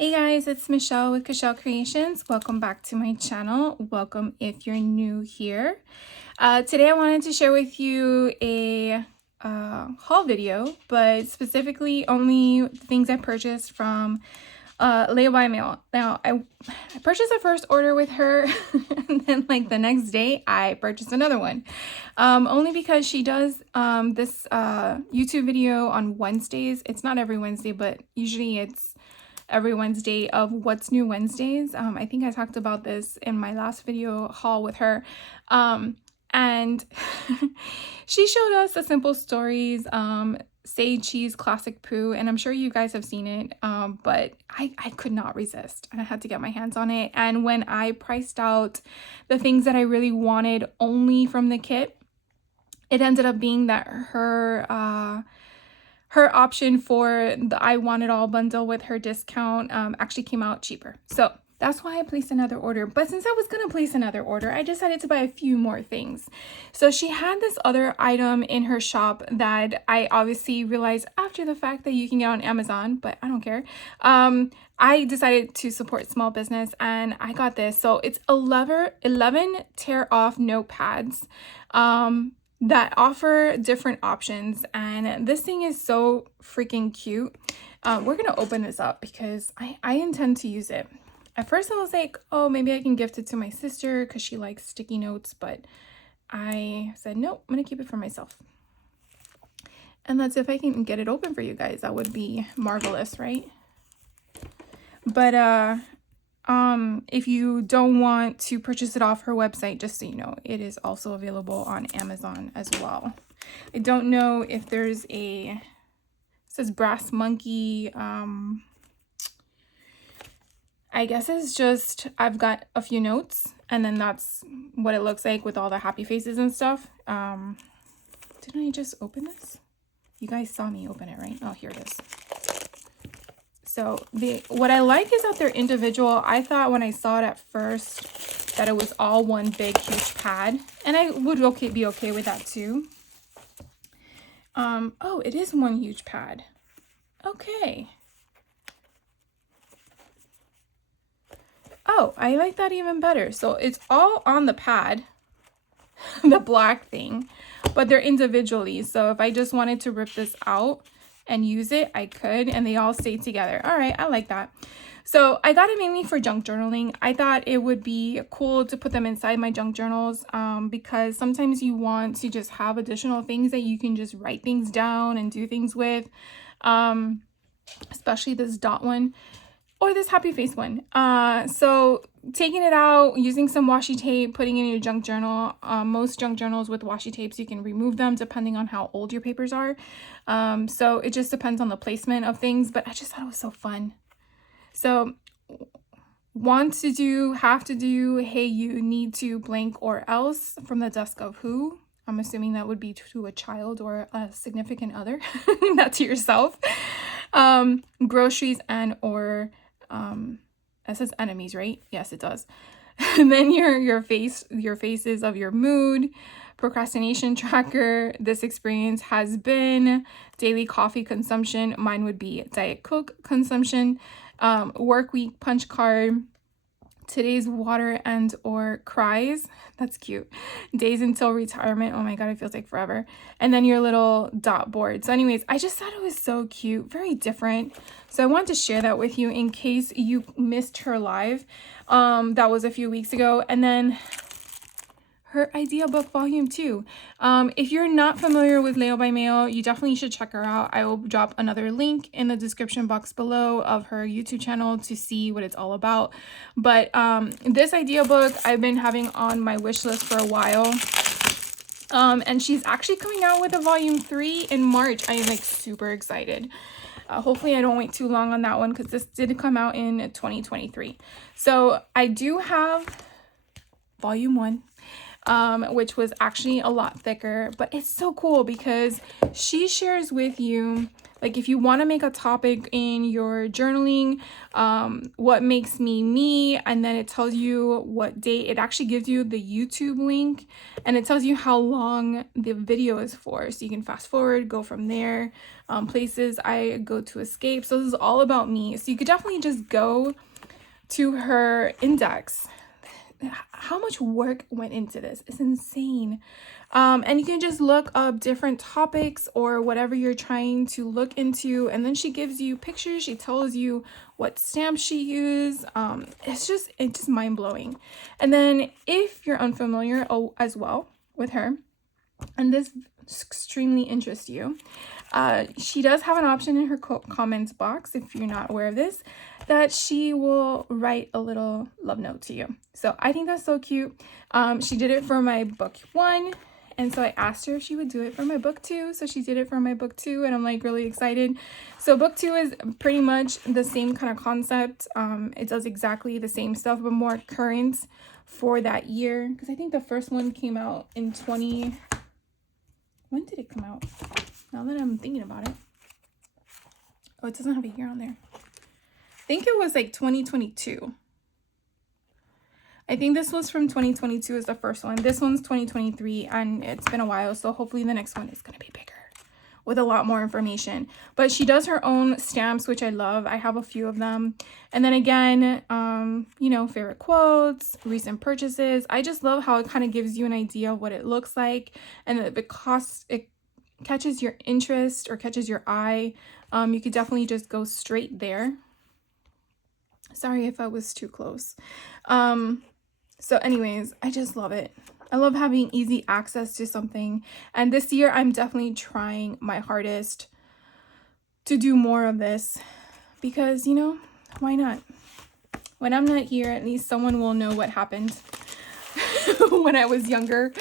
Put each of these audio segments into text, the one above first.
Hey guys, it's Michelle with Michelle Creations. Welcome back to my channel. Welcome if you're new here. Today I wanted to share with you a haul video, but specifically only things I purchased from Layle by mail. Now, I purchased a first order with her, and then like the next day, I purchased another one. Only because she does this YouTube video on Wednesdays. It's not every Wednesday, but usually it's every Wednesday of What's New Wednesdays. I think I talked about this in my last video haul with her. And she showed us the Simple Stories Sage Cheese Classic Pooh, and I'm sure you guys have seen it, but I could not resist and I had to get my hands on it. And when I priced out the things that I really wanted only from the kit, it ended up being that her option for the I Want It All bundle with her discount actually came out cheaper. So that's why I placed another order. But since I was going to place another order, I decided to buy a few more things. So she had this other item in her shop that I obviously realized after the fact that you can get on Amazon, but I don't care. I decided to support small business and I got this. So it's 11 tear off notepads that offer different options, and this thing is so freaking cute. We're gonna open this up because I intend to use it. At first I was like, oh, maybe I can gift it to my sister because she likes sticky notes, but I said nope, I'm gonna keep it for myself. And that's if I can get it open for you guys. That would be marvelous, right? But if you don't want to purchase it off her website, just so you know, it is also available on Amazon as well. I don't know if there's it says Brass Monkey. I guess it's just, I've got a few notes and then that's what it looks like with all the happy faces and stuff. Didn't I just open this? You guys saw me open it, right? Oh, here it is. So what I like is that they're individual. I thought when I saw it at first that it was all one big huge pad, and I would be okay with that too. Oh, it is one huge pad. Okay. Oh, I like that even better. So it's all on the pad, the black thing, but they're individually. So if I just wanted to rip this out and use it, I could, and they all stay together. All right, I like that. So I got it mainly for junk journaling. I thought it would be cool to put them inside my junk journals because sometimes you want to just have additional things that you can just write things down and do things with, especially this dot one or this happy face one. So taking it out, using some washi tape, putting it in your junk journal. Most junk journals with washi tapes, you can remove them depending on how old your papers are. So it just depends on the placement of things, but I just thought it was so fun. So want to do, have to do, hey, you need to blank or else from the desk of who. I'm assuming that would be to a child or a significant other, not to yourself. Groceries and or it says enemies, right? Yes, it does. And then your faces of your mood, procrastination tracker, this experience has been, daily coffee consumption, mine would be Diet Coke consumption, work week punch card, today's water and or cries, that's cute, days until retirement, oh my god, it feels like forever, and then your little dot board. So anyways, I just thought it was so cute, very different. So I wanted to share that with you in case you missed her live. That was a few weeks ago. And then her idea book volume 2. If you're not familiar with Layle by Mail, you definitely should check her out. I will drop another link in the description box below of her YouTube channel to see what it's all about. But this idea book I've been having on my wish list for a while. And she's actually coming out with a volume 3 in March. I am like super excited. Hopefully I don't wait too long on that one because this did come out in 2023. So I do have volume 1. Which was actually a lot thicker, but it's so cool because she shares with you Like if you want to make a topic in your journaling, what makes me me, and then it tells you what date. It actually gives you the YouTube link, and it tells you how long the video is for, so you can fast forward, go from there. Places I go to escape. So this is all about me. So you could definitely just go to her index. How much work went into this? It's insane. And you can just look up different topics or whatever you're trying to look into, and then she gives you pictures. She tells you what stamps she used. It's just mind-blowing. And then if you're unfamiliar as well with her, and this extremely interests you, she does have an option in her comments box, if you're not aware of this, that she will write a little love note to you. So I think that's so cute. She did it for my book 1, and so I asked her if she would do it for my book 2. So she did it for my book 2, and I'm like really excited. So book 2 is pretty much the same kind of concept. It does exactly the same stuff, but more current for that year, because I think the first one came out in when did it come out? Now that I'm thinking about it. Oh, it doesn't have a year on there. I think it was like 2022. I think this was from 2022 is the first one. This one's 2023, and it's been a while, so hopefully the next one is going to be bigger with a lot more information. But she does her own stamps, which I love. I have a few of them. And then again, you know, favorite quotes, recent purchases. I just love how it kind of gives you an idea of what it looks like, and if it catches your interest or catches your eye, you could definitely just go straight there. Sorry if I was too close. So anyways, I just love it. I love having easy access to something. And this year, I'm definitely trying my hardest to do more of this because, you know, why not? When I'm not here, at least someone will know what happened when I was younger.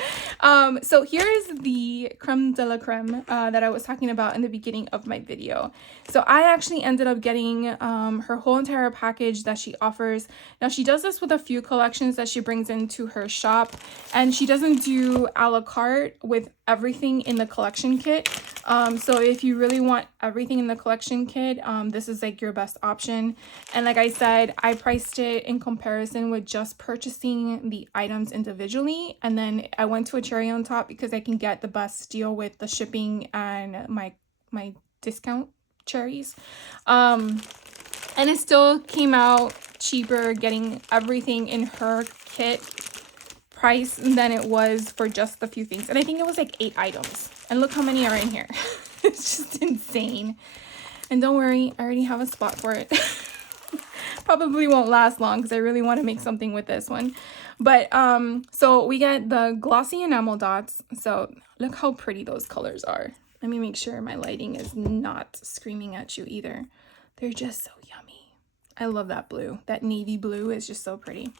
So here is the creme de la creme that I was talking about in the beginning of my video. So I actually ended up getting her whole entire package that she offers. Now she does this with a few collections that she brings into her shop, and she doesn't do a la carte with everything in the collection kit. So if you really want everything in the collection kit, this is like your best option. And like I said, I priced it in comparison with just purchasing the items individually, and then I went to a cherry on top because I can get the best deal with the shipping and my discount cherries. And it still came out cheaper getting everything in her kit price than it was for just the few things. And I think it was like 8 items, and look how many are in here. It's just insane. And don't worry, I already have a spot for it. Probably won't last long because I really want to make something with this one. But so we get the glossy enamel dots. So look how pretty those colors are. Let me make sure my lighting is not screaming at you either. They're just so yummy. I love that blue. That navy blue is just so pretty.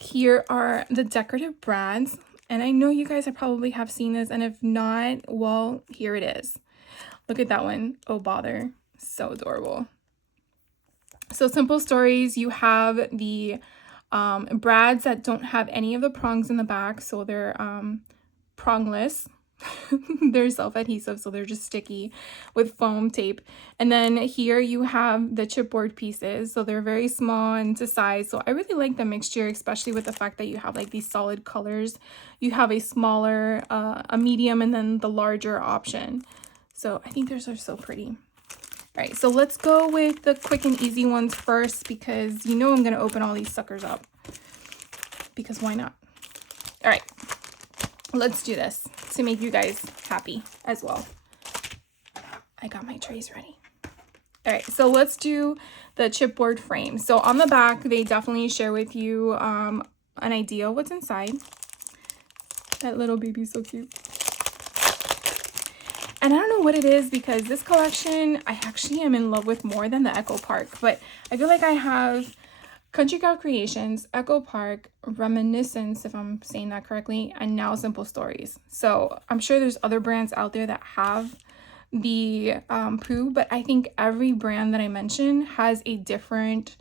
Here are the decorative brads, and I know you guys probably have seen this, and if not, well, here it is. Look at that one. Oh bother, so adorable. So simple stories, you have the brads that don't have any of the prongs in the back, so they're prongless. They're self-adhesive, so they're just sticky with foam tape. And then here you have the chipboard pieces, so they're very small and to size. So I really like the mixture, especially with the fact that you have like these solid colors. You have a smaller, a medium, and then the larger option. So I think those are so pretty. All right, so let's go with the quick and easy ones first, because you know I'm gonna open all these suckers up, because why not? All right, let's do this to make you guys happy as well. I got my trays ready. All right, so let's do the chipboard frame. So on the back, they definitely share with you an idea of what's inside. That little baby's so cute. And I don't know what it is, because this collection I actually am in love with more than the Echo Park, but I feel like I have Country Gal Creations, Echo Park, Reminiscence, if I'm saying that correctly, and now Simple Stories. So I'm sure there's other brands out there that have the Pooh, but I think every brand that I mentioned has a different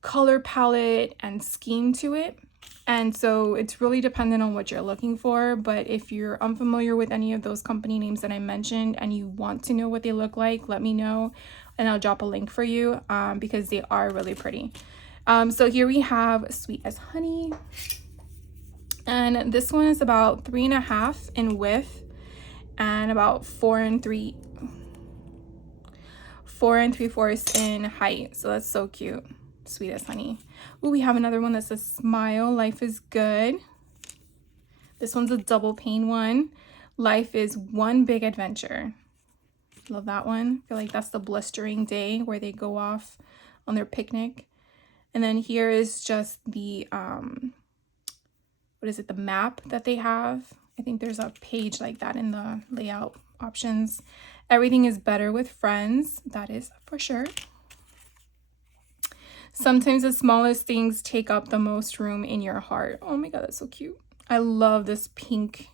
color palette and scheme to it. And so it's really dependent on what you're looking for. But if you're unfamiliar with any of those company names that I mentioned and you want to know what they look like, let me know and I'll drop a link for you because they are really pretty. So here we have Sweet as Honey. And this one is about 3.5 in width and about 4 3/4 in height. So that's so cute. Sweet as Honey. Ooh, we have another one that says Smile, Life is Good. This one's a double pane one. Life is One Big Adventure. Love that one. I feel like that's the blistering day where they go off on their picnic. And then here is just the what is it, the map that they have. I think there's a page like that in the layout options. Everything is better with friends. That is for sure. Sometimes the smallest things take up the most room in your heart. Oh my god, that's so cute. I love this pink,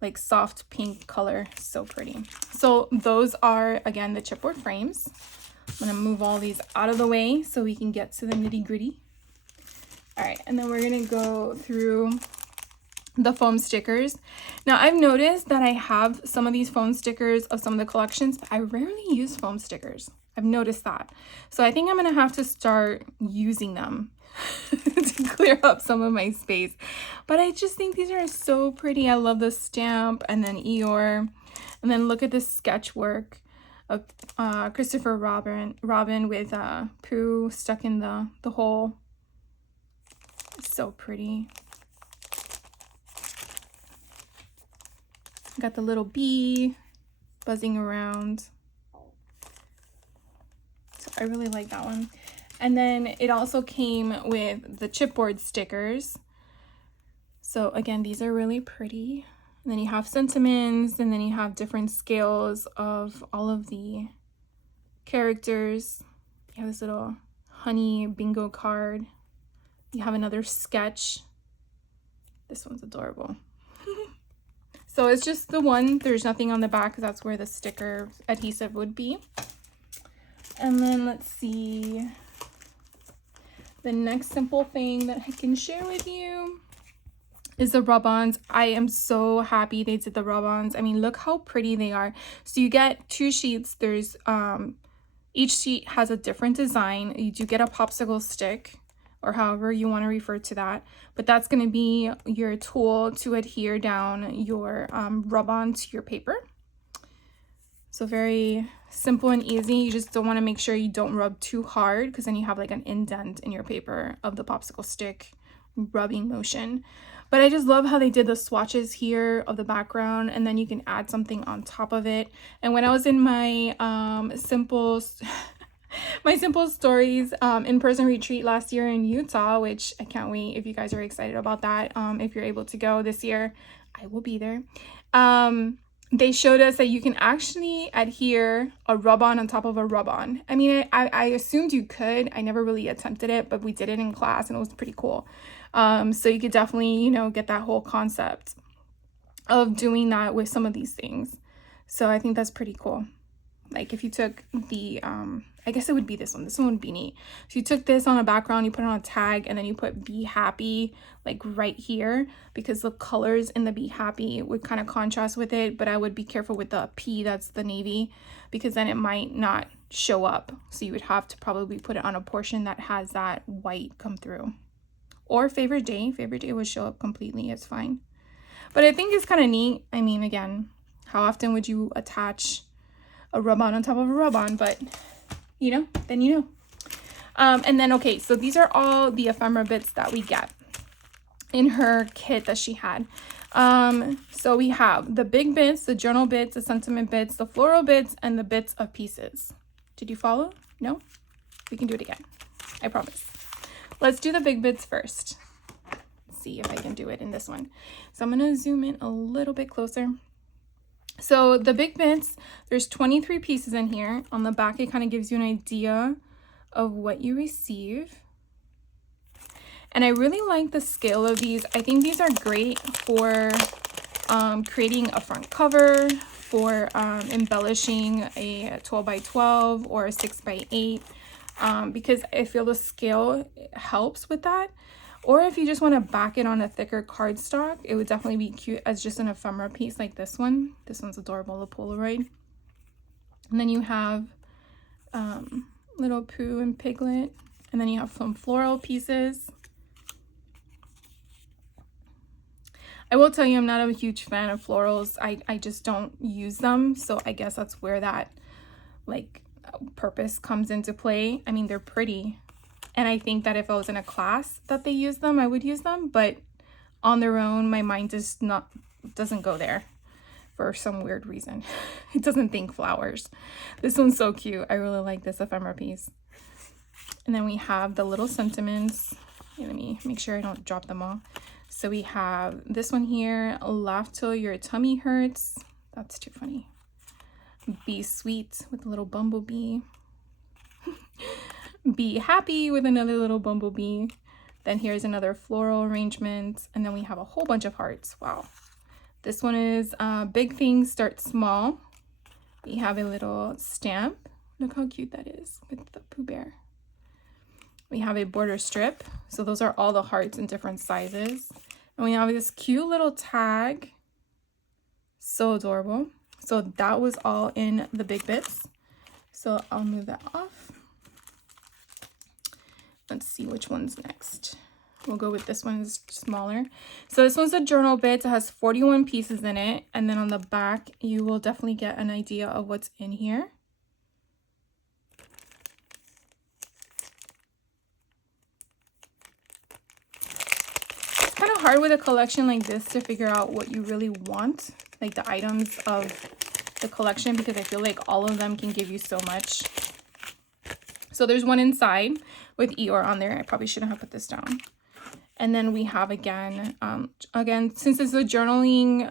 like soft pink color. So pretty. So those are, again, the chipboard frames. I'm gonna move all these out of the way so we can get to the nitty gritty. All right, and then we're gonna go through the foam stickers. Now I've noticed that I have some of these foam stickers of some of the collections, but I rarely use foam stickers. I've noticed that. So I think I'm gonna have to start using them to clear up some of my space. But I just think these are so pretty. I love the stamp and then Eeyore. And then look at this sketch work of Christopher Robin with Pooh stuck in the hole. It's so pretty. Got the little bee buzzing around. So I really like that one. And then it also came with the chipboard stickers. So again, these are really pretty. And then you have sentiments, and then you have different scales of all of the characters. You have this little honey bingo card. You have another sketch. This one's adorable. So it's just the one. There's nothing on the back because that's where the sticker adhesive would be. And then let's see. The next simple thing that I can share with you is the rub-ons. I am so happy they did the rub-ons. I mean, look how pretty they are. So you get 2 sheets. There's each sheet has a different design. You do get a popsicle stick, or however you want to refer to that, but that's going to be your tool to adhere down your rub-on to your paper. So very simple and easy. You just don't want to make sure you don't rub too hard, because then you have like an indent in your paper of the popsicle stick rubbing motion. But I just love how they did the swatches here of the background, and then you can add something on top of it. And when I was in my simple stories in-person retreat last year in Utah, which I can't wait if you guys are excited about that. If you're able to go this year, I will be there. They showed us that you can actually adhere a rub-on on top of a rub-on. I mean, I assumed you could. I never really attempted it, but we did it in class and it was pretty cool. So you could definitely, you know, get that whole concept of doing that with some of these things. So I think that's pretty cool. Like if you took the, I guess it would be this one. This one would be neat. So you took this on a background, you put it on a tag, and then you put Be Happy like right here, because the colors in the Be Happy would kind of contrast with it. But I would be careful with the P, that's the navy, because then it might not show up. So you would have to probably put it on a portion that has that white come through. Or Favorite Day. Favorite Day would show up completely. It's fine. But I think it's kind of neat. I mean, again, how often would you attach a rub-on top of a rub-on? But you know, then you know. And then, okay, so these are all the ephemera bits that we get in her kit that she had. So we have the big bits, the journal bits, the sentiment bits, the floral bits, and the bits of pieces. Did you follow? No? We can do it again. I promise. Let's do the big bits first. Let's see if I can do it in this one. So I'm going to zoom in a little bit closer. So the big bits, there's 23 pieces in here. On the back, it kind of gives you an idea of what you receive. And I really like the scale of these. I think these are great for creating a front cover, for embellishing a 12 by 12 or a 6 by 8, because I feel the scale helps with that. Or if you just want to back it on a thicker cardstock, it would definitely be cute as just an ephemera piece like this one. This one's adorable, the Polaroid. And then you have little Pooh and Piglet. And then you have some floral pieces. I will tell you, I'm not a huge fan of florals. I just don't use them. So I guess that's where that like purpose comes into play. I mean, they're pretty. And I think that if I was in a class that they use them, I would use them. But on their own, my mind just doesn't go there for some weird reason. It doesn't think flowers. This one's so cute. I really like this ephemera piece. And then we have the little sentiments. Let me make sure I don't drop them all. So we have this one here, laugh till your tummy hurts. That's too funny. Be sweet with a little bumblebee. Be happy with another little bumblebee. Then here's another floral arrangement. And then we have a whole bunch of hearts. Wow. This one is big things start small. We have a little stamp. Look how cute that is with the Pooh Bear. We have a border strip. So those are all the hearts in different sizes. And we have this cute little tag. So adorable. So that was all in the big bits. So I'll move that off. Let's see which one's next. We'll go with this one, is smaller. So this one's a journal bit. It has 41 pieces in it. And then on the back, you will definitely get an idea of what's in here. It's kind of hard with a collection like this to figure out what you really want, like the items of the collection, because I feel like all of them can give you so much. So there's one inside with Eeyore on there. I probably shouldn't have put this down. And then we have again, since it's a journaling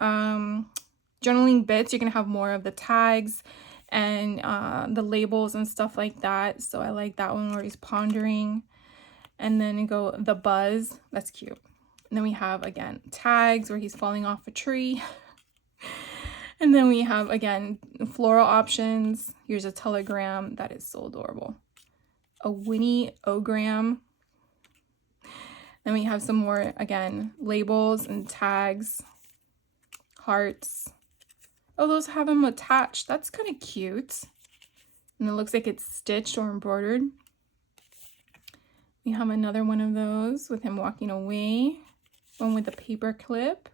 bits, you're gonna have more of the tags and the labels and stuff like that. So I like that one where he's pondering. And then you go the buzz. That's cute. And then we have again tags where he's falling off a tree. And then we have again floral options. Here's a telegram. That is so adorable. A Winnie ogram. Then we have some more, again, labels and tags, hearts. Oh, those have them attached. That's kind of cute. And it looks like it's stitched or embroidered. We have another one of those with him walking away. One with a paper clip,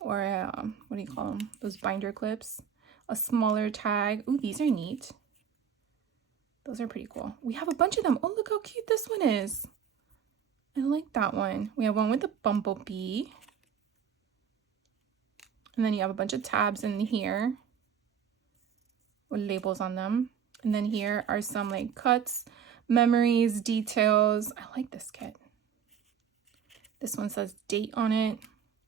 or what do you call them? Those binder clips. A smaller tag. Ooh, these are neat. Those are pretty cool. We have a bunch of them. Oh, look how cute this one is. I like that one. We have one with a bumblebee. And then you have a bunch of tabs in here with labels on them. And then here are some like cuts, memories, details. I like this kit. This one says date on it.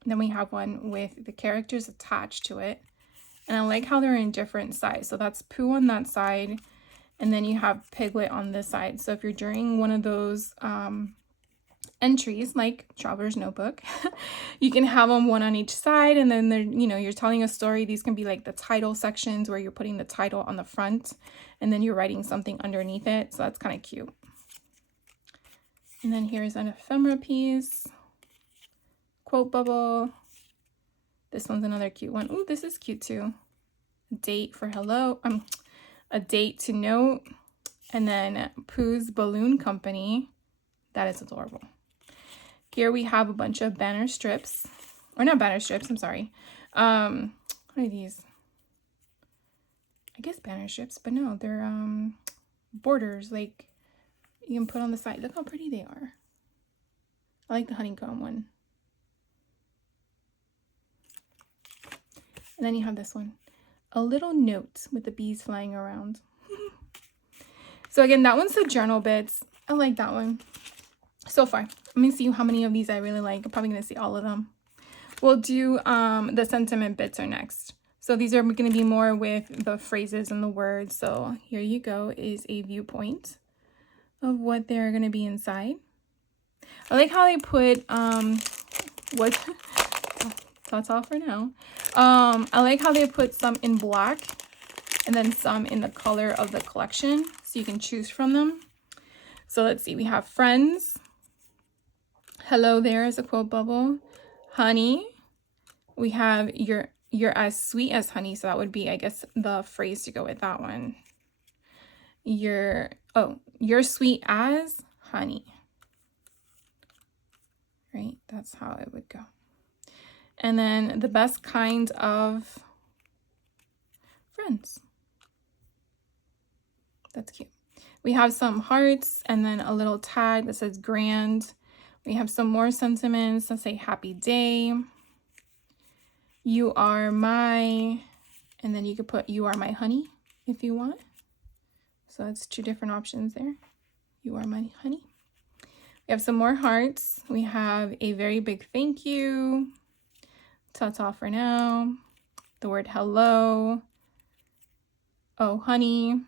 And then we have one with the characters attached to it. And I like how they're in different sizes. So that's Pooh on that side. And then you have Piglet on this side. So if you're doing one of those entries like Traveler's Notebook, you can have them one on each side, and then they're, you know, you're telling a story. These can be like the title sections where you're putting the title on the front and then you're writing something underneath it. So that's kind of cute. And then here's an ephemera piece, quote bubble. This one's another cute one. Ooh, this is cute too. Date for hello. A date to note. And then Pooh's Balloon Company. That is adorable. Here we have a bunch of banner strips, or not banner strips, I'm sorry. What are these? I guess banner strips, but no, they're borders, like you can put on the side. Look how pretty they are. I like the honeycomb one. And then you have this one, a little note with the bees flying around. So again, that one's the journal bits. I like that one. So far, let me see how many of these I really like. I'm probably gonna see all of them. We'll do the sentiment bits are next. So these are gonna be more with the phrases and the words. So here you go is a viewpoint of what they're gonna be inside. I like how they put what that's all for now. I like how they put some in black and then some in the color of the collection, so you can choose from them. So let's see, we have friends. Hello there is a quote bubble. Honey. We have you're as sweet as honey, so that would be, I guess, the phrase to go with that one. You're sweet as honey. Right? That's how it would go. And then the best kind of friends. That's cute. We have some hearts and then a little tag that says grand. We have some more sentiments that say happy day. You are my, and then you could put you are my honey if you want. So that's 2 different options there. You are my honey. We have some more hearts. We have a very big thank you. Ta-ta for now. The word hello. Oh, honey.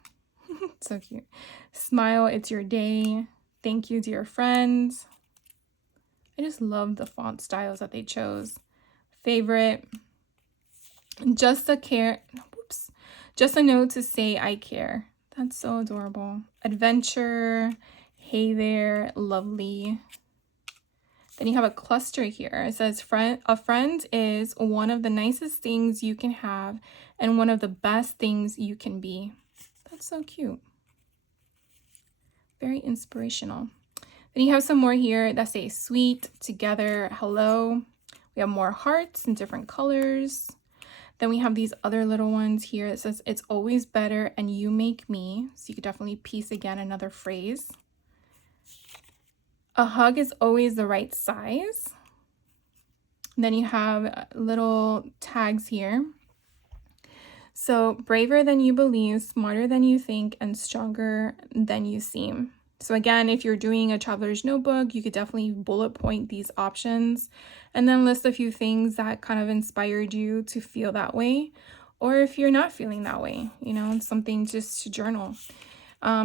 So cute. Smile, it's your day. Thank you, dear friends. I just love the font styles that they chose. Favorite. Just a note to say I care. That's so adorable. Adventure. Hey there, lovely. Then you have a cluster here. It says, a friend is one of the nicest things you can have and one of the best things you can be. That's so cute. Very inspirational. Then you have some more here that say sweet, together, hello. We have more hearts in different colors. Then we have these other little ones here. It says, it's always better and you make me. So you could definitely piece again another phrase. A hug is always the right size. And then you have little tags here. So braver than you believe, smarter than you think, and stronger than you seem. So again, if you're doing a traveler's notebook, you could definitely bullet point these options and then list a few things that kind of inspired you to feel that way. Or if you're not feeling that way, you know, something just to journal.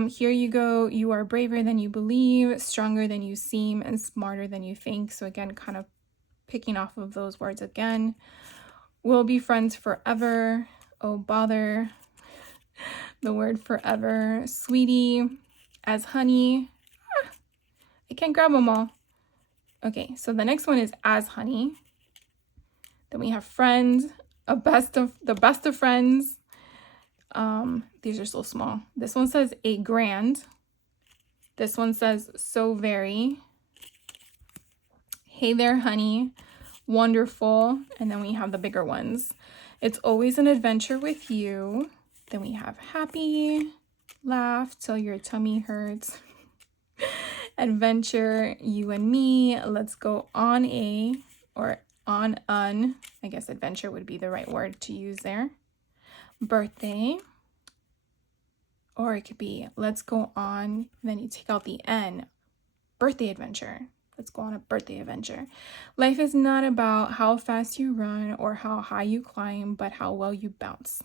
Here you go. You are braver than you believe, stronger than you seem, and smarter than you think. So again, kind of picking off of those words again. We'll be friends forever. Oh, bother. The word forever. Sweetie. As honey. I can't grab them all. Okay, so the next one is as honey. Then we have friend. The best of friends. These are so small. This one says a grand. This one says so very. Hey there, honey. Wonderful. And then we have the bigger ones. It's always an adventure with you. Then we have happy. Laugh till your tummy hurts. Adventure, you and me. Let's go on a, or on an. I guess adventure would be the right word to use there. Birthday. Or it could be, let's go on, then you take out the N. Birthday adventure. Let's go on a birthday adventure. Life is not about how fast you run or how high you climb, but how well you bounce.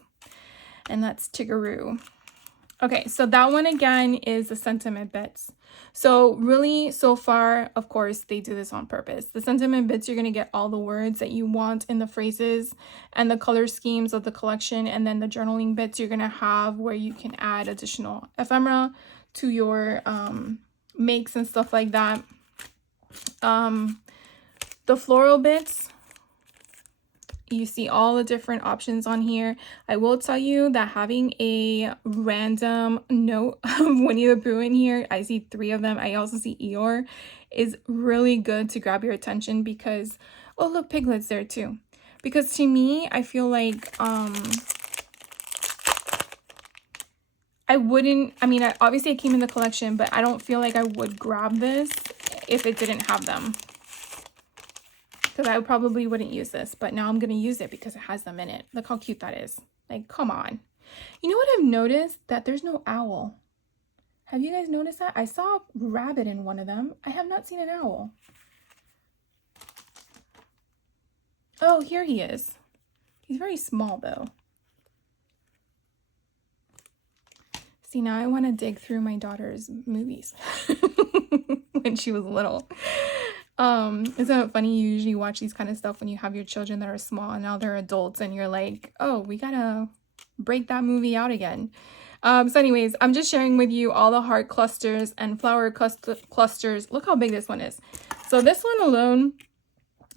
And that's Tiggaroo. Okay, so that one again is the sentiment bits. So really, so far, of course, they do this on purpose. The sentiment bits, you're going to get all the words that you want in the phrases and the color schemes of the collection. And then the journaling bits you're going to have where you can add additional ephemera to your makes and stuff like that. The floral bits, you see all the different options on here. I will tell you that having a random note of Winnie the Pooh in here, I see 3 of them. I also see Eeyore, is really good to grab your attention because, oh look, Piglet's there too. Because to me, I feel like, obviously it came in the collection, but I don't feel like I would grab this if it didn't have them. Because I probably wouldn't use this, but now I'm going to use it because it has them in it. Look how cute that is. Like, come on. You know what I've noticed? That there's no owl. Have you guys noticed that? I saw a rabbit in one of them. I have not seen an owl. Oh, here he is. He's very small, though. See, now I want to dig through my daughter's movies when she was little. Isn't it funny? You usually watch these kind of stuff when you have your children that are small and now they're adults and you're like, oh, we gotta break that movie out again. So anyways, I'm just sharing with you all the heart clusters and flower clusters. Look how big this one is. So this one alone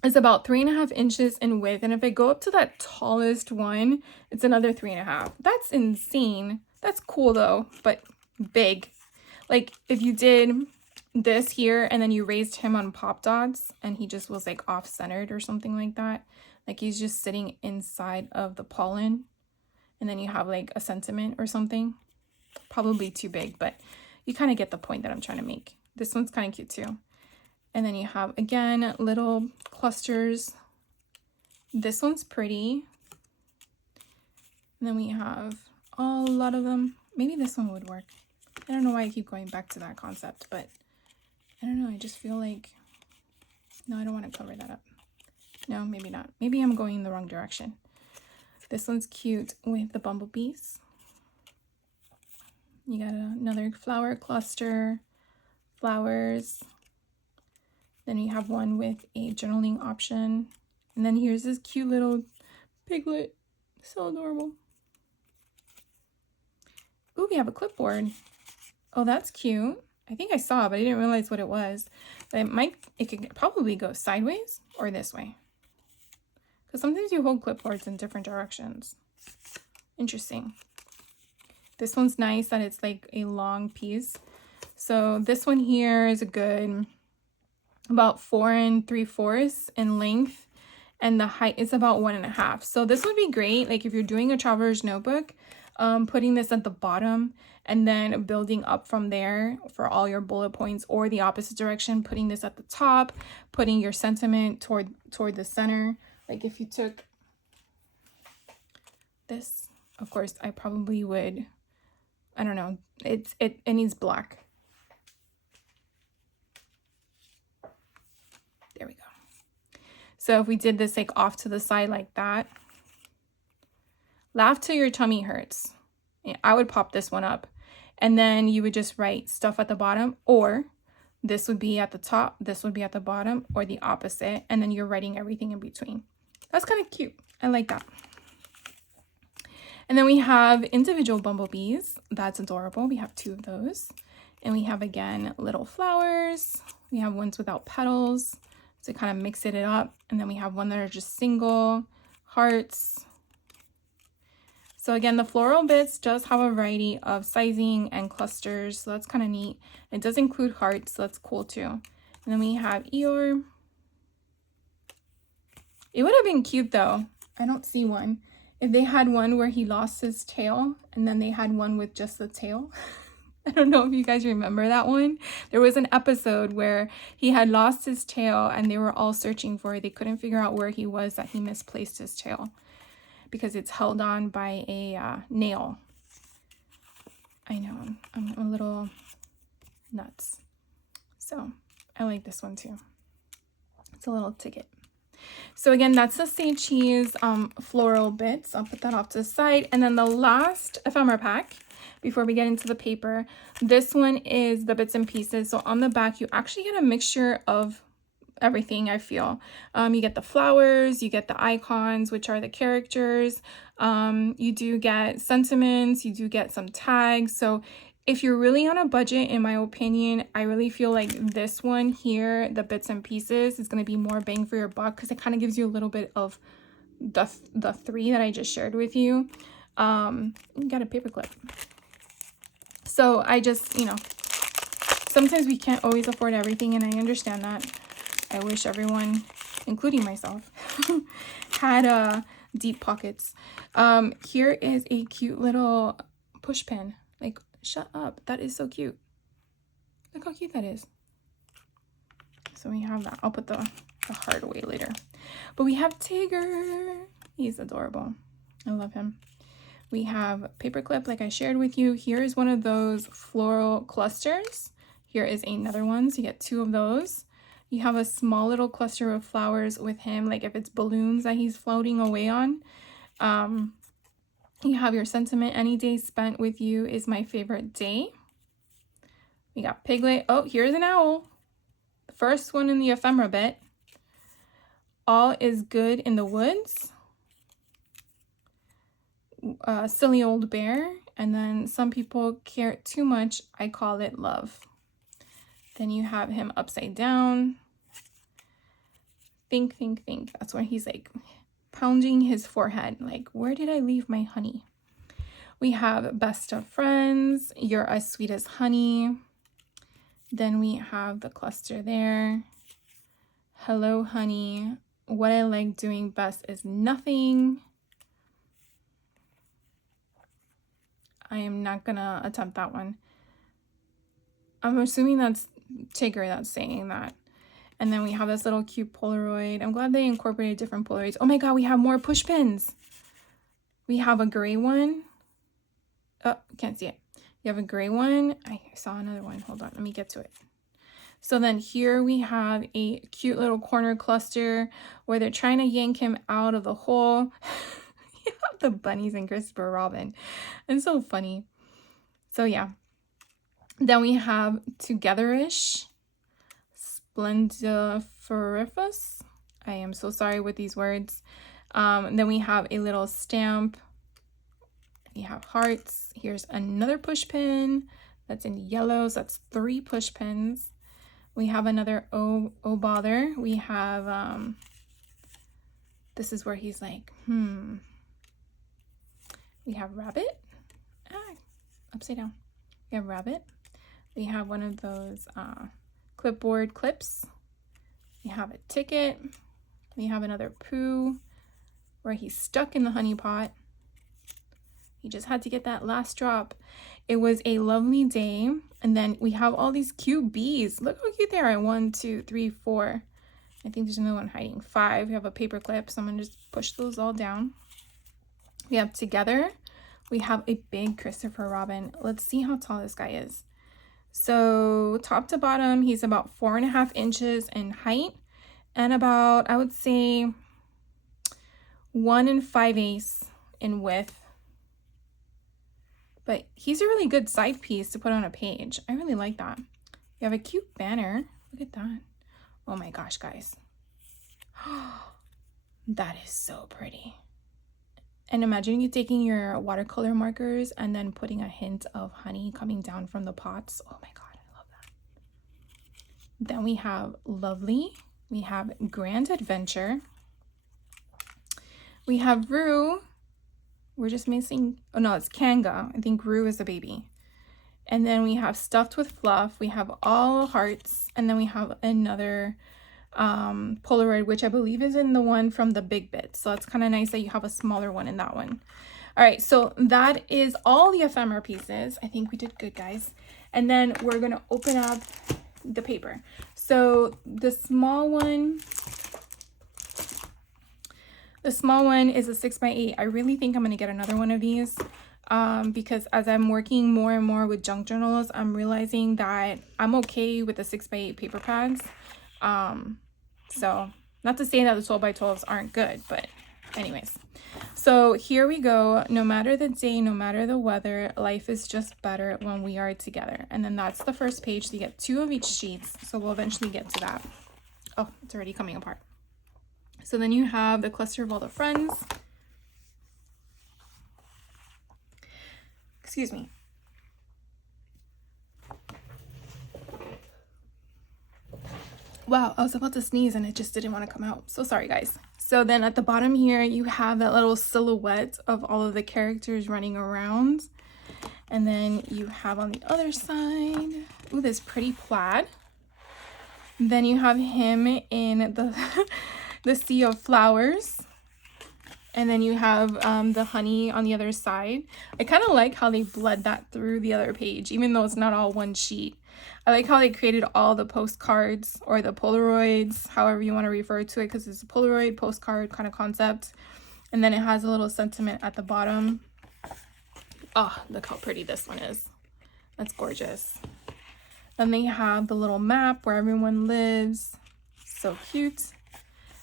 is about 3.5 inches in width. And if I go up to that tallest one, it's another 3.5. That's insane. That's cool though, but big. Like if you did this here and then you raised him on pop dots and he just was like off-centered or something like that, like he's just sitting inside of the pollen, and then you have like a sentiment or something, probably too big, but you kind of get the point that I'm trying to make. This one's kind of cute too. And then you have again little clusters. This one's pretty. And then we have a lot of them. Maybe this one would work. I don't know why I keep going back to that concept, but I don't know. I just feel like, no, I don't want to cover that up. No, maybe not. Maybe I'm going in the wrong direction. This one's cute with the bumblebees. You got another flower cluster, flowers. Then you have one with a journaling option. And then here's this cute little piglet. So adorable. Ooh, we have a clipboard. Oh, that's cute. I think I saw, but I didn't realize what it was. But it could probably go sideways or this way. Because sometimes you hold clipboards in different directions. Interesting. This one's nice that it's like a long piece. So this one here is a good about 4 3/4 in length, and the height is about 1.5. So this would be great, like if you're doing a traveler's notebook, putting this at the bottom and then building up from there for all your bullet points, or the opposite direction, putting this at the top, putting your sentiment toward the center. Like if you took this, of course, I probably would, I don't know, it needs black. There we go. So if we did this like off to the side like that, laugh till your tummy hurts. I would pop this one up, and then you would just write stuff at the bottom, or this would be at the top, this would be at the bottom, or the opposite, and then you're writing everything in between. That's kind of cute. I like that. And then we have individual bumblebees. That's adorable. We have 2 of those. And we have, again, little flowers. We have ones without petals to kind of mix it up. And then we have one that are just single, hearts. So again, the floral bits does have a variety of sizing and clusters. So that's kind of neat. It does include hearts. So that's cool too. And then we have Eeyore. It would have been cute though. I don't see one. If they had one where he lost his tail and then they had one with just the tail. I don't know if you guys remember that one. There was an episode where he had lost his tail and they were all searching for it. They couldn't figure out where he was, that he misplaced his tail because it's held on by a nail. I know, I'm a little nuts. So I like this one too. It's a little ticket. So again, that's the Say Cheese floral bits. I'll put that off to the side. And then the last ephemera pack, before we get into the paper, this one is the bits and pieces. So on the back, you actually get a mixture of everything, I feel. You get the flowers, you get the icons, which are the characters. You do get sentiments, you do get some tags. So if you're really on a budget, in my opinion, I really feel like this one here, the bits and pieces, is going to be more bang for your buck because it kind of gives you a little bit of the 3 that I just shared with you. You got a paper clip. So I just, sometimes we can't always afford everything, and I understand that. I wish everyone, including myself, had deep pockets. Here is a cute little push pin. Like, shut up. That is so cute. Look how cute that is. So we have that. I'll put the heart away later. But we have Tigger. He's adorable. I love him. We have paperclip, like I shared with you. Here is one of those floral clusters. Here is another one. So you get 2 of those. You have a small little cluster of flowers with him, like if it's balloons that he's floating away on. You have your sentiment, any day spent with you is my favorite day. We got Piglet. Oh, here's an owl. The first one in the ephemera bit. All is good in the woods. Silly old bear. And then some people care too much. I call it love. Then you have him upside down. Think, think, think. That's when he's like pounding his forehead. Like, where did I leave my honey? We have best of friends. You're as sweet as honey. Then we have the cluster there. Hello, honey. What I like doing best is nothing. I am not gonna attempt that one. I'm assuming that's Tigger that's saying that. And then we have this little cute Polaroid. I'm glad they incorporated different Polaroids. Oh my god, we have more push pins. We have a gray one. Oh, can't see it. You have a gray one. I saw another one. Hold on, let me get to it. So then here we have a cute little corner cluster where they're trying to yank him out of the hole. You have the bunnies and Christopher Robin. It's so funny. So yeah. Then we have Togetherish, Splendiferifus. I am so sorry with these words. Then we have a little stamp. We have hearts. Here's another push pin that's in yellow. So that's 3 push pins. We have another oh bother. We have this is where he's like, We have rabbit. Upside down. We have rabbit. We have one of those clipboard clips. We have a ticket. We have another Pooh where he's stuck in the honey pot. He just had to get that last drop. It was a lovely day. And then we have all these cute bees. Look how cute they are. 1, 2, 3, 4. I think there's another one hiding. 5. We have a paper clip. So I'm going to just push those all down. We have together. We have a big Christopher Robin. Let's see how tall this guy is. So top to bottom, he's about 4.5 inches in height. And about, I would say, 1 5/8 in width. But he's a really good side piece to put on a page. I really like that. You have a cute banner. Look at that. Oh my gosh, guys. That is so pretty. And imagine you taking your watercolor markers and then putting a hint of honey coming down from the pots. Oh my god, I love that. Then we have Lovely. We have Grand Adventure. We have Rue. We're just missing, oh no, it's Kanga. I think Rue is the baby. And then we have Stuffed with Fluff. We have all hearts. And then we have another Polaroid, which I believe is in the one from the Big Bit. So it's kind of nice that you have a smaller one in that one. All right, so that is all the ephemera pieces. I think we did good, guys. And then we're going to open up the paper. So the small one is a 6x8. I really think I'm going to get another one of these because as I'm working more and more with junk journals, I'm realizing that I'm okay with the 6x8 paper pads. So not to say that the 12x12s aren't good, but anyways. So here we go. No matter the day, no matter the weather, life is just better when we are together. And then that's the first page. So you get 2 of each sheets. So we'll eventually get to that. Oh, it's already coming apart. So then you have the cluster of all the friends. Excuse me. Wow, I was about to sneeze and it just didn't want to come out. So sorry, guys. So then at the bottom here, you have that little silhouette of all of the characters running around. And then you have on the other side, ooh, this pretty plaid. Then you have him in the sea of flowers. And then you have the honey on the other side. I kind of like how they bled that through the other page, even though it's not all one sheet. I like how they created all the postcards or the Polaroids, however you want to refer to it, because it's a Polaroid postcard kind of concept. And then it has a little sentiment at the bottom. Oh, look how pretty this one is. That's gorgeous. Then they have the little map where everyone lives. So cute.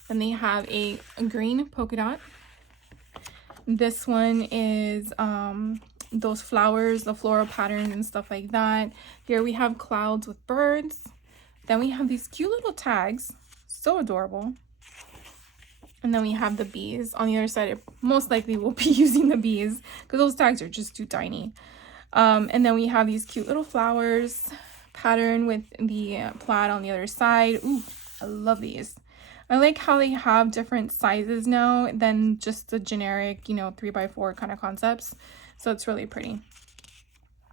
Then they have a green polka dot. This one is those flowers, the floral patterns and stuff like that. Here we have clouds with birds. Then we have these cute little tags. So adorable. And then we have the bees. On the other side, it most likely will be using the bees because those tags are just too tiny. And then we have these cute little flowers pattern with the plaid on the other side. Ooh, I love these. I like how they have different sizes now than just the generic, you know, 3x4 kind of concepts. So it's really pretty.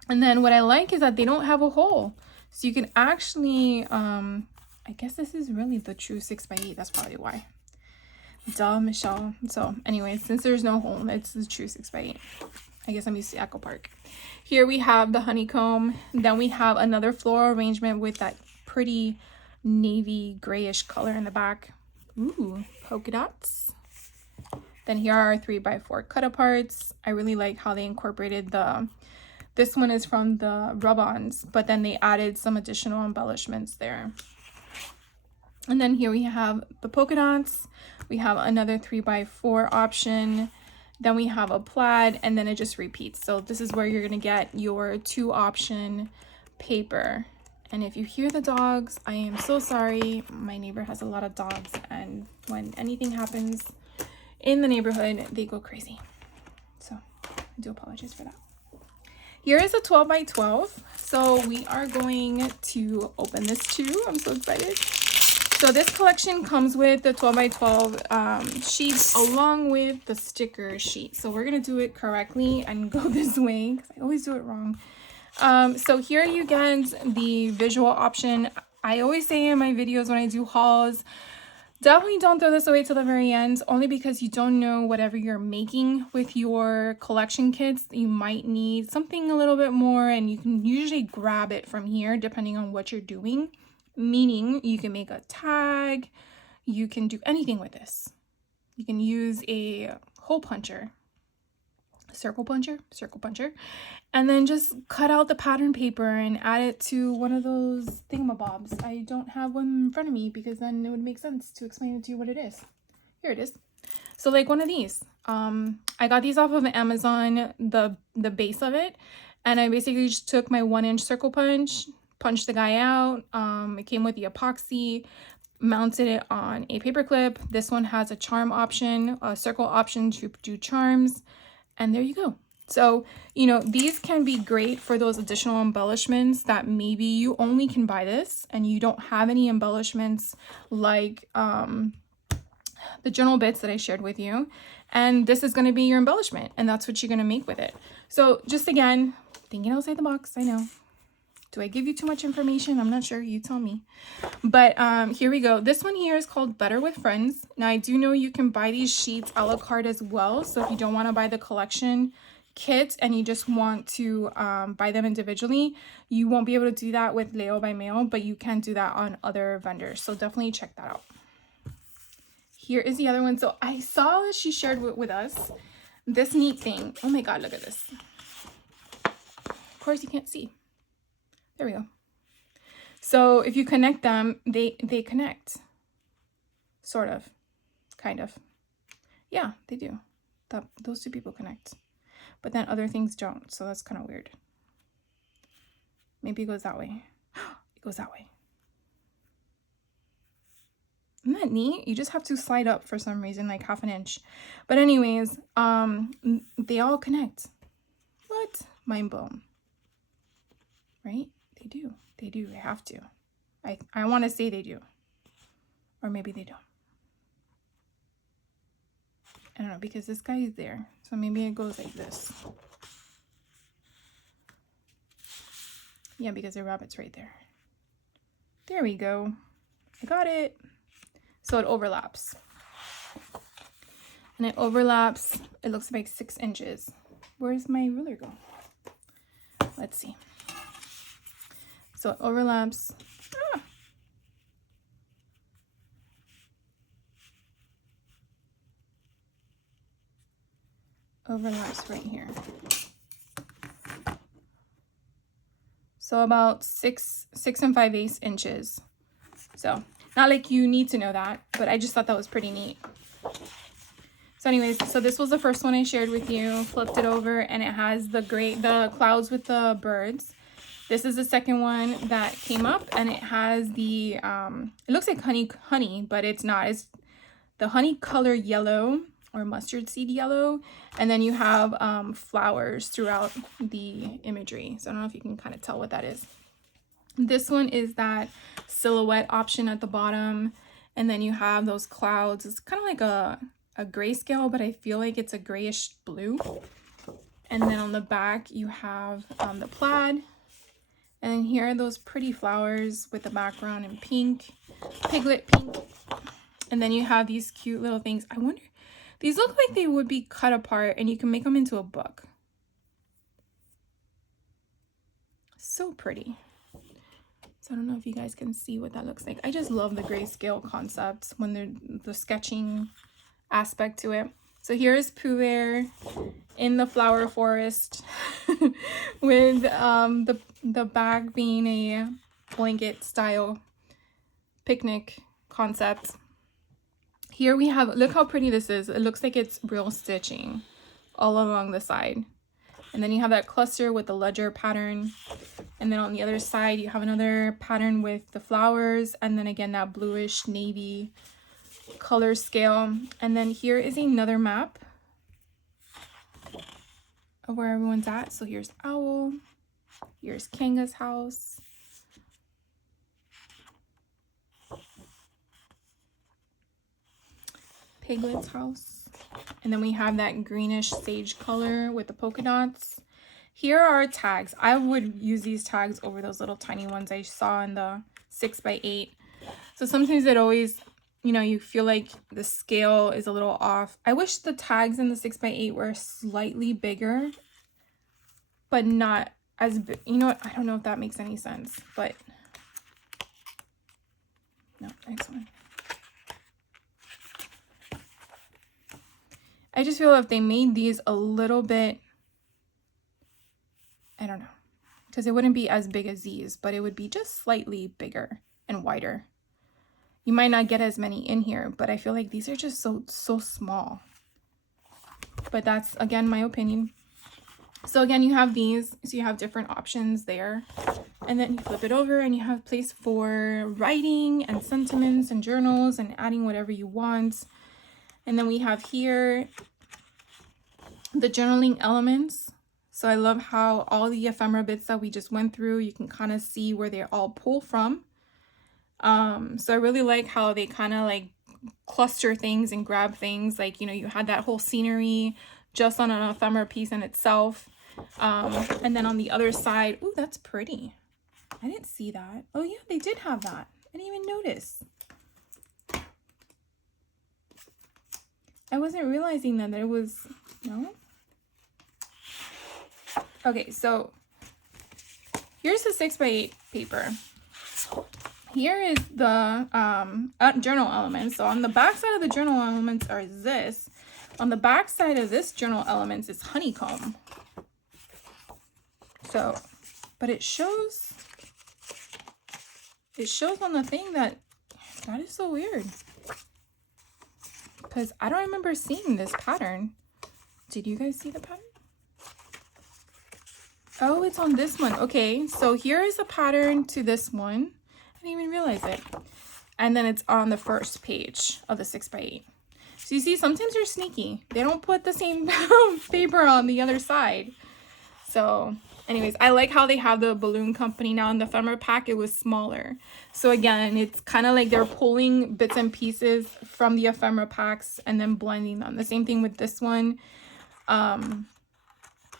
And then what I like is that they don't have a hole. So you can actually, I guess this is really the true 6x8. That's probably why. Duh, Michelle. So anyways, since there's no hole, it's the true 6x8. I guess I'm used to Echo Park. Here we have the honeycomb. Then we have another floral arrangement with that pretty navy grayish color in the back. Ooh, polka dots. Then here are our 3x4 cut aparts. I really like how they incorporated this one is from the rub-ons, but then they added some additional embellishments there. And then here we have the polka dots. We have another 3x4 option. Then we have a plaid, and then it just repeats. So this is where you're gonna get your 2 option paper. And if you hear the dogs, I am so sorry. My neighbor has a lot of dogs, and when anything happens in the neighborhood, they go crazy. So I do apologize for that. Here is a 12x12. So we are going to open this too. I'm so excited. So this collection comes with the 12x12 sheets along with the sticker sheet. So we're going to do it correctly and go this way because I always do it wrong. So here you get the visual option. I always say in my videos when I do hauls, definitely don't throw this away till the very end, only because you don't know whatever you're making with your collection kits. You might need something a little bit more, and you can usually grab it from here depending on what you're doing. Meaning you can make a tag, you can do anything with this. You can use a hole puncher, circle puncher, and then just cut out the pattern paper and add it to one of those thingamabobs. I don't have one in front of me because then it would make sense to explain it to you what it is. Here it is. So like one of these. I got these off of Amazon, the base of it, and I basically just took my 1-inch circle punch, punched the guy out. It came with the epoxy, mounted it on a paper clip. This one has a charm option, a circle option to do charms, and there you go. So, you know, these can be great for those additional embellishments that maybe you only can buy this and you don't have any embellishments like the journal bits that I shared with you. And this is going to be your embellishment, and that's what you're going to make with it. So just again, thinking outside the box, I know. Do I give you too much information? I'm not sure. You tell me. But here we go. This one here is called Better with Friends. Now, I do know you can buy these sheets a la carte as well. So if you don't want to buy the collection kit and you just want to buy them individually, you won't be able to do that with Layle by Mail, but you can do that on other vendors. So definitely check that out. Here is the other one. So I saw that she shared with us this neat thing. Oh my God, look at this. Of course, you can't see. There we go. So if you connect them, they connect. Sort of. Kind of. Yeah, they do. Those 2 people connect. But then other things don't. So that's kind of weird. Maybe it goes that way. It goes that way. Isn't that neat? You just have to slide up for some reason, like 1/2 inch. But anyways, they all connect. What? Mind blown. Right? They do. They do. They have to. I want to say they do. Or maybe they don't. I don't know, because this guy is there. So maybe it goes like this. Yeah, because the rabbit's right there. There we go. I got it. So it overlaps. And it overlaps, it looks like 6 inches. Where's my ruler go? Let's see. So it overlaps. Overlaps right here. So about 6 5/8 inches. So not like you need to know that, but I just thought that was pretty neat. So anyways, so this was the first one I shared with you. Flipped it over and it has the clouds with the birds. This is the second one that came up, and it has the it looks like honey, but it's not. It's the honey color yellow or mustard seed yellow, and then you have flowers throughout the imagery. So I don't know if you can kind of tell what that is. This one is that silhouette option at the bottom, and then you have those clouds. It's kind of like a grayscale, but I feel like it's a grayish blue. And then on the back you have the plaid, and then here are those pretty flowers with the background in pink, piglet pink. And then you have these cute little things. I wonder, these look like they would be cut apart and you can make them into a book. So pretty. So I don't know if you guys can see what that looks like. I just love the grayscale concept when they're the sketching aspect to it. So here's Pooh Bear in the flower forest with the bag being a blanket style picnic concept. Here we have, look how pretty this is. It looks like it's real stitching all along the side. And then you have that cluster with the ledger pattern. And then on the other side, you have another pattern with the flowers. And then again, that bluish navy color scale. And then here is another map of where everyone's at. So here's Owl. Here's Kanga's house. Piglet's house. And then we have that greenish sage color with the polka dots. Here are tags. I would use these tags over those little tiny ones I saw in the 6x8. So sometimes it always, you know, you feel like the scale is a little off. I wish the tags in the 6x8 were slightly bigger, but not as big. You know what? I don't know if that makes any sense, but no, next one. I just feel if they made these a little bit, I don't know, because it wouldn't be as big as these, but it would be just slightly bigger and wider. You might not get as many in here, but I feel like these are just so small. But that's, again, my opinion. So again, you have these, so you have different options there. And then you flip it over and you have place for writing and sentiments and journals and adding whatever you want. And then we have here the journaling elements. So I love how all the ephemera bits that we just went through, you can kind of see where they all pull from. So I really like how they kind of like cluster things and grab things. Like, you know, you had that whole scenery just on an ephemera piece in itself. And then on the other side, ooh, that's pretty. I didn't see that. Oh yeah, they did have that. I didn't even notice. I wasn't realizing that there was, no? Okay, so here's the 6x8 paper. Here is the journal elements. So on the back side of the journal elements are this. On the back side of this journal elements is honeycomb. So, but it shows on the thing that is so weird. Because I don't remember seeing this pattern. Did you guys see the pattern? Oh, it's on this one. Okay, so here is a pattern to this one. I didn't even realize it. And then it's on the first page of the 6x8. So you see, sometimes they're sneaky. They don't put the same paper on the other side. So anyways, I like how they have the balloon company now. In the ephemera pack, it was smaller. So again, it's kind of like they're pulling bits and pieces from the ephemera packs and then blending them. The same thing with this one.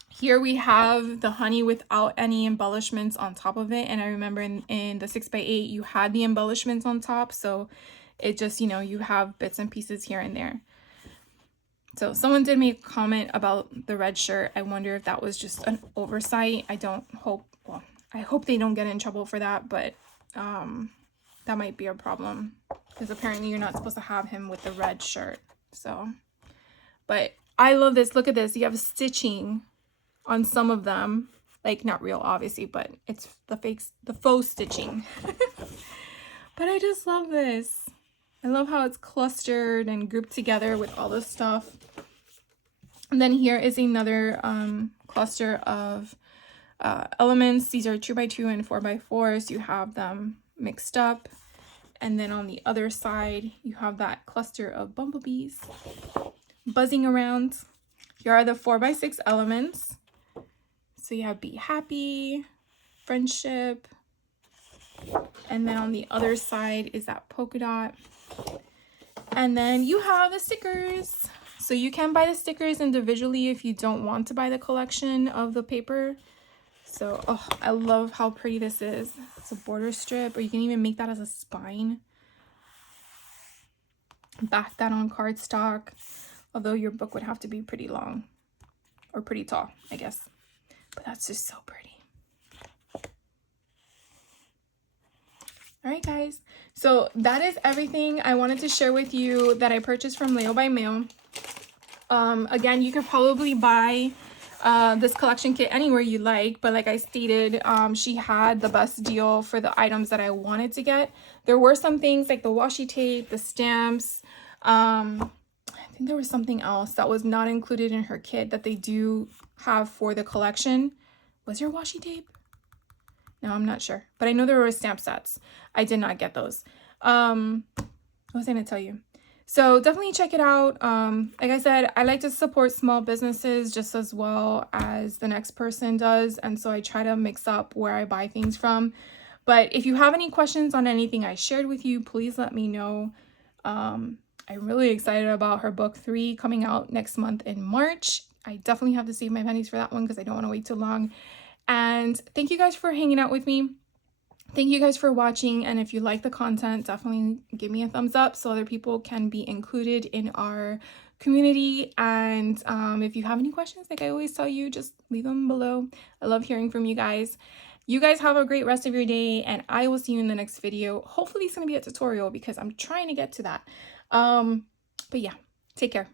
Here we have the honey without any embellishments on top of it. And I remember in the 6x8, you had the embellishments on top. So it just, you know, you have bits and pieces here and there. So someone did make a comment about the red shirt. I wonder if that was just an oversight. I hope they don't get in trouble for that, but that might be a problem because apparently you're not supposed to have him with the red shirt. So, but I love this. Look at this. You have stitching on some of them, like not real obviously, but it's the faux stitching. But I just love this. I love how it's clustered and grouped together with all this stuff. And then here is another cluster of elements. These are 2x2 and 4x4, so you have them mixed up. And then on the other side, you have that cluster of bumblebees buzzing around. Here are the 4x6 elements. So you have be happy, friendship, and then on the other side is that polka dot. And then you have the stickers. So you can buy the stickers individually if you don't want to buy the collection of the paper. So, oh, I love how pretty this is. It's a border strip, or you can even make that as a spine. Back that on cardstock, although your book would have to be pretty long or pretty tall, I guess. But that's just so pretty. All right, guys. So that is everything I wanted to share with you that I purchased from Layle by Mail. Again, you could probably buy this collection kit anywhere you like, but like I stated, she had the best deal for the items that I wanted to get. There were some things like the washi tape, the stamps. I think there was something else that was not included in her kit that they do have for the collection. Was there washi tape? No, I'm not sure, but I know there were stamp sets. I did not get those. What was I gonna tell you? So definitely check it out. Like I said, I like to support small businesses just as well as the next person does. And so I try to mix up where I buy things from. But if you have any questions on anything I shared with you, please let me know. I'm really excited about her book 3 coming out next month in March. I definitely have to save my pennies for that one because I don't want to wait too long. And thank you guys for hanging out with me. Thank you guys for watching, and if you like the content, definitely give me a thumbs up so other people can be included in our community. And if you have any questions, like I always tell you, just leave them below. I love hearing from you guys. You guys have a great rest of your day, and I will see you in the next video. Hopefully it's going to be a tutorial because I'm trying to get to that. But yeah, take care.